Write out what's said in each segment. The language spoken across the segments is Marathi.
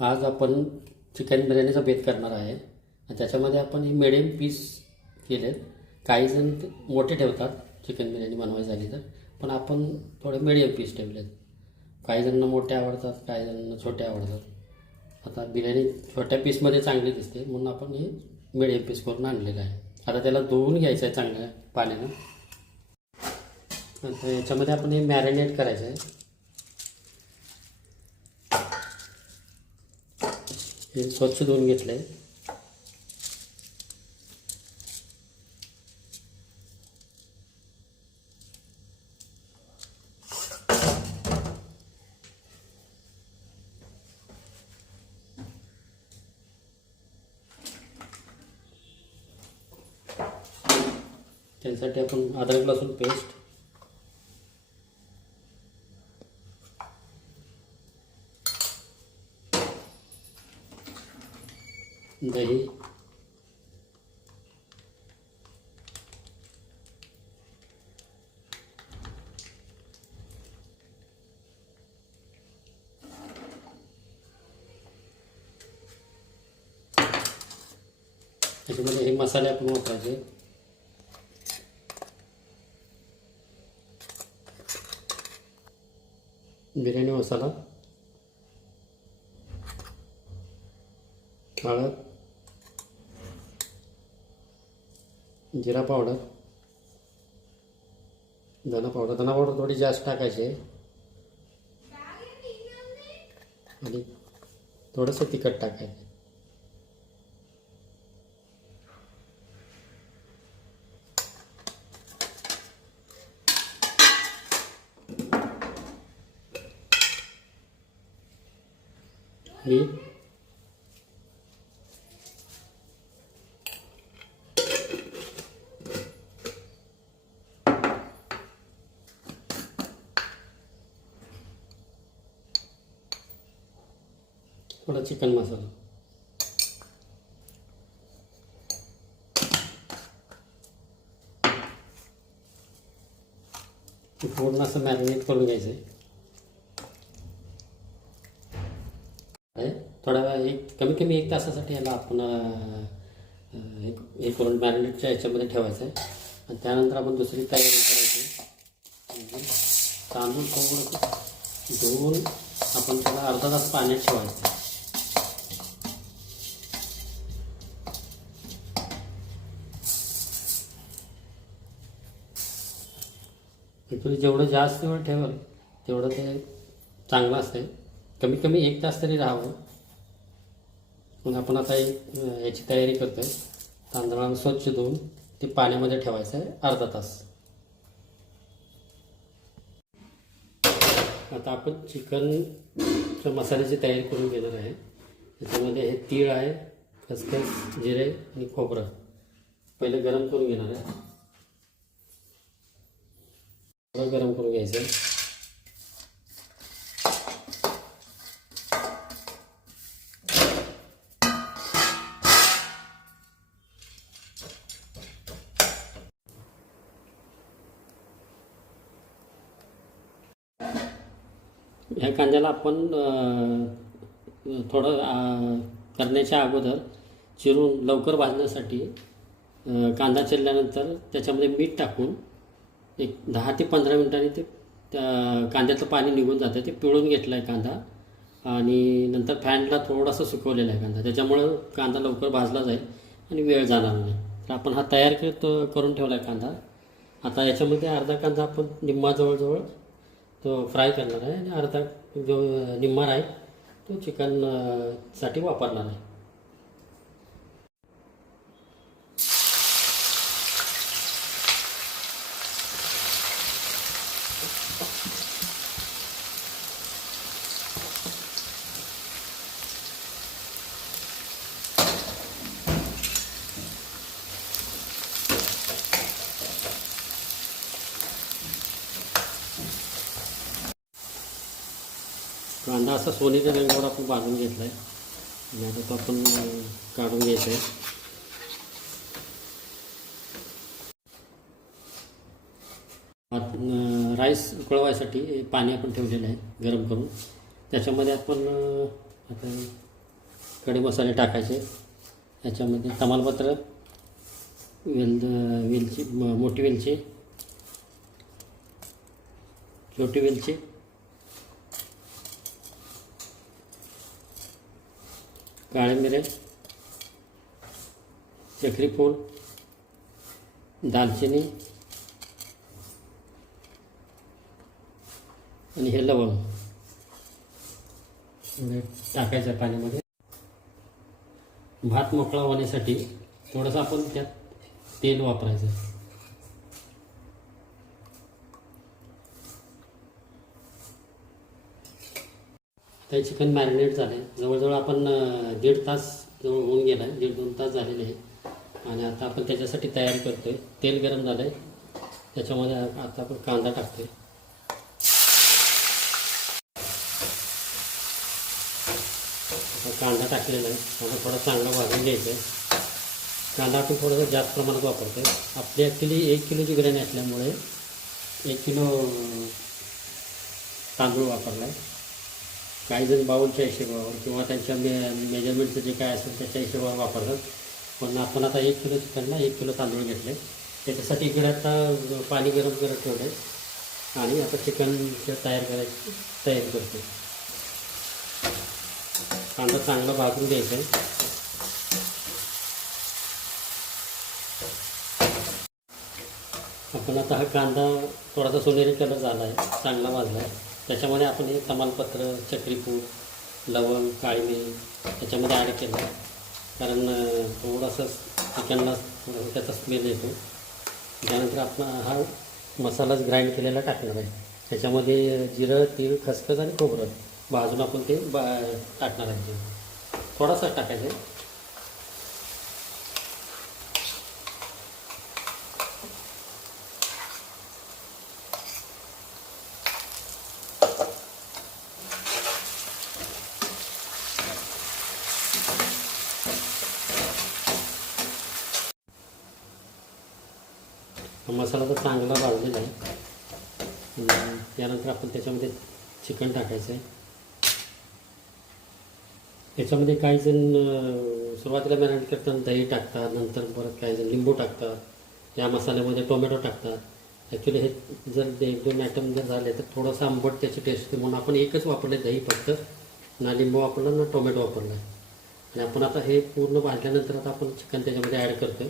आज आपण चिकन बिर्याणीचा बेत करणार आहे आणि त्याच्यामध्ये आपण हे मिडियम पीस केलेत. काही जण मोठे ठेवतात चिकन बिर्याणी बनवायची झाली तर, पण आपण थोडे मिडियम पीस ठेवलेत. काही जणांना मोठे आवडतात, काही जणांना छोटे आवडतात. आता बिर्याणी छोट्या पीसमध्ये चांगली दिसते म्हणून आपण हे मिडियम पीस करून आणलेलं आहे. आता त्याला धुवून घ्यायचं आहे चांगल्या पाण्यानं. आता याच्यामध्ये आपण हे मॅरिनेट करायचं आहे. हे स्वच्छ धुवून घेतलं आहे. त्यासाठी आपण अद्रक लसूण पेस्ट, दही, त्याच्यामध्ये हे मसाले आपण वापरायचे. बिर्याणी मसाला, हळद, जिरा पावडर, धना पावडर थोडी जास्त टाकायची आहे आणि थोडंसं तिखट टाकायचं. मीठ, थोडा चिकन मसाला. पूर्ण असं मॅरिनेट करून घ्यायचं आहे. थोडा वेळ कमी कमी 1 तासासाठी याला आपण हे करून मॅरिनेटच्या याच्यामध्ये ठेवायचं आहे. आणि त्यानंतर आपण दुसरी तयारी करायची. तांदूळ थोडं धुवून आपण त्याला अर्धा तास पाण्यात ठेवायचं. तुम्ही जेवढं जास्त वेळ ठेवाल तेवढं ते चांगलं असते. कमी कमी 1 तास तरी राहावं. मग आपण आता याची तयारी करतो आहे. तांदळाला स्वच्छ धुवून ते पाण्यामध्ये ठेवायचं आहे अर्धा तास. आता आपण चिकनच्या मसाल्याची तयारी करून घेणार आहे. त्याच्यामध्ये हे तीळ आहे, खसखस, जिरे आणि खोबरं पहिले गरम करून घेणार आहे. गरम करून घ्यायचं. ह्या कांद्याला आपण थोडं करण्याच्या अगोदर चिरून लवकर भाजण्यासाठी कांदा चिरल्यानंतर त्याच्यामध्ये मीठ टाकून एक 10 ते 15 मिनिटांनी ते त्या कांद्याचं पाणी निघून जातं. ते पिळून घेतलं आहे कांदा आणि नंतर फॅनला थोडासा सुकवलेला आहे कांदा. त्याच्यामुळं कांदा लवकर भाजला जाईल आणि वेळ जाणार नाही. तर आपण हा तयार करून ठेवला आहे कांदा. आता याच्यामध्ये अर्धा कांदा आपण निम्मा जवळजवळ तो फ्राय करणार आहे आणि अर्धा जो निम्मा आहे तो चिकन साठी वापरणार आहे. कांदा असा सोनेच्या रंगावर आपण भाजून घेतला आहे आणि आता तो आपण काढून घ्यायचा आहे. राईस उकळवायसाठी पाणी आपण ठेवलेलं आहे गरम करून. त्याच्यामध्ये आपण आता खडे मसाले टाकायचे. याच्यामध्ये तमालपत्र, वेलची, मोठी वेलची, छोटी वेलची, काळे मिरे, चक्री फूल, दालचिनी आणि हे लवंग टाकायचं पाण्यामध्ये. भात मोकळा होण्यासाठी थोडंसं आपण त्यात तेल वापरायचं. ते चिकन मॅरिनेट झाले, जवळजवळ आपण 1.5 तास जवळ होऊन गेला आहे, 1.5-2 तास झालेले आहे. आणि आता आपण त्याच्यासाठी तयारी करतोय. तेल गरम झालं आहे, त्याच्यामध्ये आता आपण कांदा टाकतोय. आता कांदा टाकलेला आहे, कांदा थोडा चांगला भाजून घ्यायचा आहे. कांदा आपण थोडंसं जास्त प्रमाणात वापरतो. आपली ॲक्च्युली 1 किलोची बिर्याणी असल्यामुळे 1 किलो तांदूळ वापरला आहे. काही जण बाउलच्या हिशोबावर किंवा त्यांच्या मेजरमेंटचं जे काय असेल त्याच्या हिशोबावर वापरतात. पण आपण आता 1 किलो चिकनला 1 किलो तांदूळ घेतले. त्याच्यासाठी इकडे आता पाणी गरम करत ठेवलं आहे आणि आता चिकन तयार करायची तयारी करतो. कांदा चांगला भाजून घ्यायचा आहे. आपण आता हा कांदा थोडासा सोनेरी कलर झाला आहे, चांगला भाजला आहे. त्याच्यामध्ये आपण हे तमालपत्र, चक्रीफूल, लवंग, काळी मिरी त्याच्यामध्ये ॲड केलं आहे. कारण थोडासा चिकनला थोडासा त्याचा स्मेल येतो. त्यानंतर आपण हा मसालाच ग्राइंड केलेला टाकणार आहे. त्याच्यामध्ये जिरं, तीळ, खसखस आणि खोबरं भाजून आपण ते टाकणार आहे. थोडासा टाकायचं आहे. मसाला तर चांगला भाजलेला आहे. त्यानंतर आपण त्याच्यामध्ये चिकन टाकायचं आहे. याच्यामध्ये काही जण सुरुवातीला मॅरिनेट करताना दही टाकतात, नंतर परत काही जण लिंबू टाकतात. या मसाल्यामध्ये टोमॅटो टाकतात. ॲक्च्युली हे जर 1-2 आयटम जर झाले तर थोडंसं आंबट त्याची टेस्ट होते, म्हणून आपण एकच वापरले दही, फक्त ना लिंबू वापरला ना टोमॅटो वापरला. आणि आपण आता हे पूर्ण भाजल्यानंतर आता आपण चिकन त्याच्यामध्ये ॲड करतो.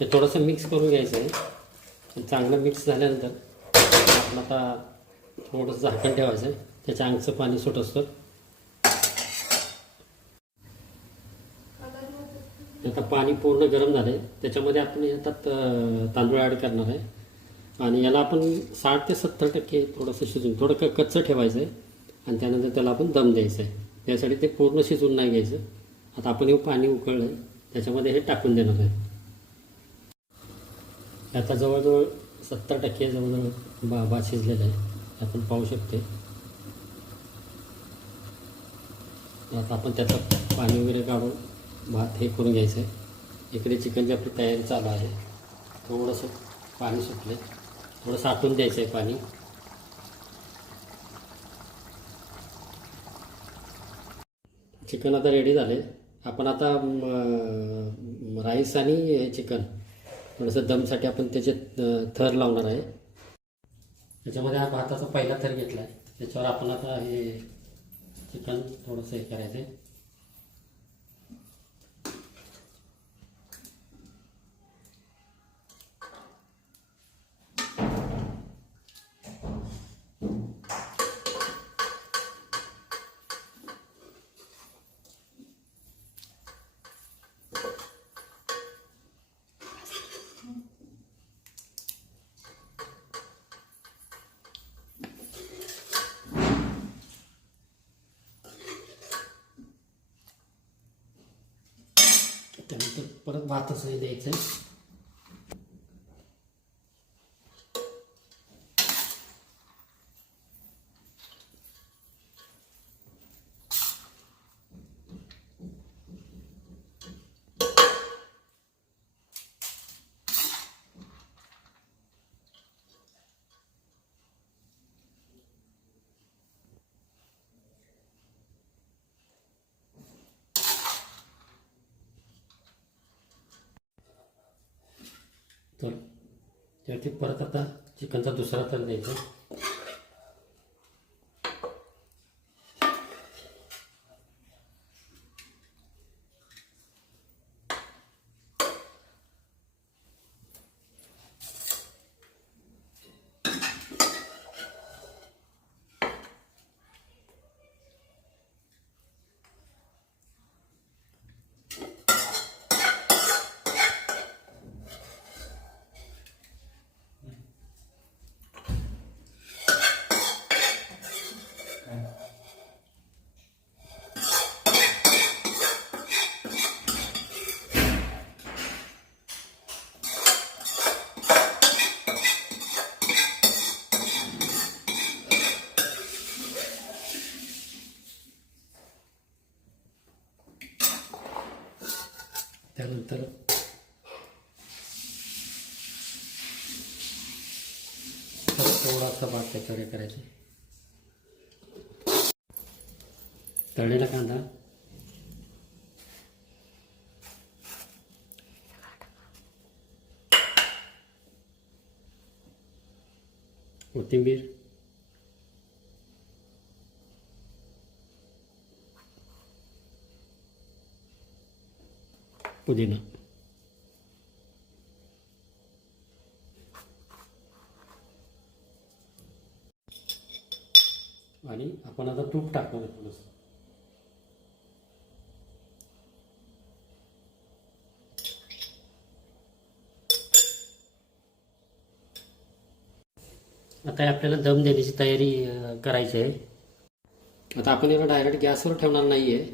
हे थोडंसं मिक्स करून घ्यायचं आहे. चांगलं मिक्स झाल्यानंतर आपण आता थोडंसं झाकण ठेवायचं आहे. त्याच्या अंगचं पाणी सुटतं. आता पाणी पूर्ण गरम झालं आहे. त्याच्यामध्ये आपण यात तांदूळ ॲड करणार आहे आणि याला आपण 60 ते 70% थोडंसं शिजून थोडं कच्चं ठेवायचं आहे आणि त्यानंतर त्याला आपण दम द्यायचं आहे. त्यासाठी ते पूर्ण शिजून नाही घ्यायचं. आता आपण हे पाणी उकळलं आहे, त्याच्यामध्ये हे टाकून देणार आहे. आता जवळजवळ 70% जवळजवळ भात शिजलेलं आहे, आपण पाहू शकते. आता आपण त्याचं पाणी वगैरे काढून भात हे करून घ्यायचं आहे. इकडे चिकनची आपली तयारी चालू आहे. थोडंसं पाणी सुटलं, थोडं साठवून द्यायचं आहे पाणी. चिकन आता रेडी झाले. आपण आता राईस आणि चिकन थोडंसं दमसाठी आपण त्याचे थर लावणार आहे. त्याच्यामध्ये हा भाताचा पहिला थर घेतला आहे. त्याच्यावर आपण आता हे चिकन थोडंसं हे करायचं आहे. परत भाताचंही द्यायचं आहे. तर त्यावरती परत आता चिकनचा दुसरा थर द्यायचा. त्यानंतर थोडासा भात त्याच्यावर करायचा. तळलेला कांदा, कोथिंबीर, पुदिना आणि आपण आता तूप टाकणार आहे थोडंसं. आता आपल्याला दम देण्याची तयारी करायची आहे. आता आपण याला डायरेक्ट गॅसवर ठेवणार नाही आहे.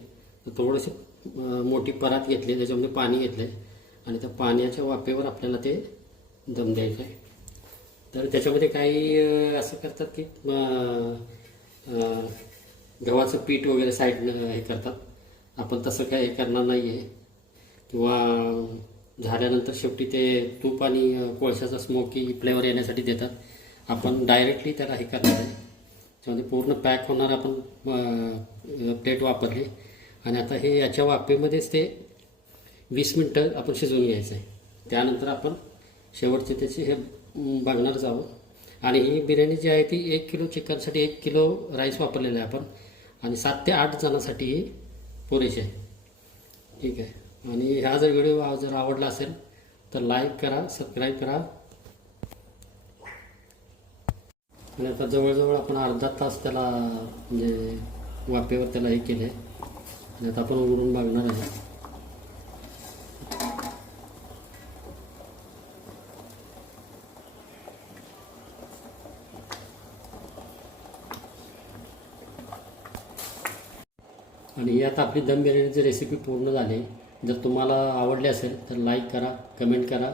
तर थोडीशी मोठी परात घेतली, त्याच्यामध्ये पाणी घेतलं आहे आणि त्या पाण्याच्या वाफेवर आपल्याला ते दम द्यायचं आहे. तर त्याच्यामध्ये काही असं करतात की गव्हाचं पीठ वगैरे साईडनं हे करतात. आपण तसं काय हे करणार नाही आहे. किंवा झाल्यानंतर शेवटी ते तूप आणि कोळशाचा स्मोकी फ्लेवर येण्यासाठी देतात. आपण डायरेक्टली त्याला हे करणार आहे. त्यामध्ये पूर्ण पॅक होणार आपण प्लेट वापरली आणि आता हे याच्या वाफेमध्येच ते 20 मिनटं आपण शिजवून घ्यायचं आहे. त्यानंतर आपण शेवटचे त्याचे हे बघणारच आहोत. आणि ही बिर्याणी जी आहे ती 1 किलो चिकनसाठी 1 किलो राईस वापरलेला आहे आपण आणि 7 ते 8 जणांसाठी ही पुरेशी आहे. ठीक आहे. आणि हा जर व्हिडिओ जर आवडला असेल तर लाईक करा, सबस्क्राईब करा. आणि आता जवळजवळ आपण अर्धा तास त्याला म्हणजे वाफेवर त्याला हे केलं आहे आणि आता आपण उघडून बघणार आहे. आणि ही आता आपली दम बिर्याणीची रेसिपी पूर्ण झाली. जर तुम्हाला आवडली असेल तर लाईक करा, कमेंट करा.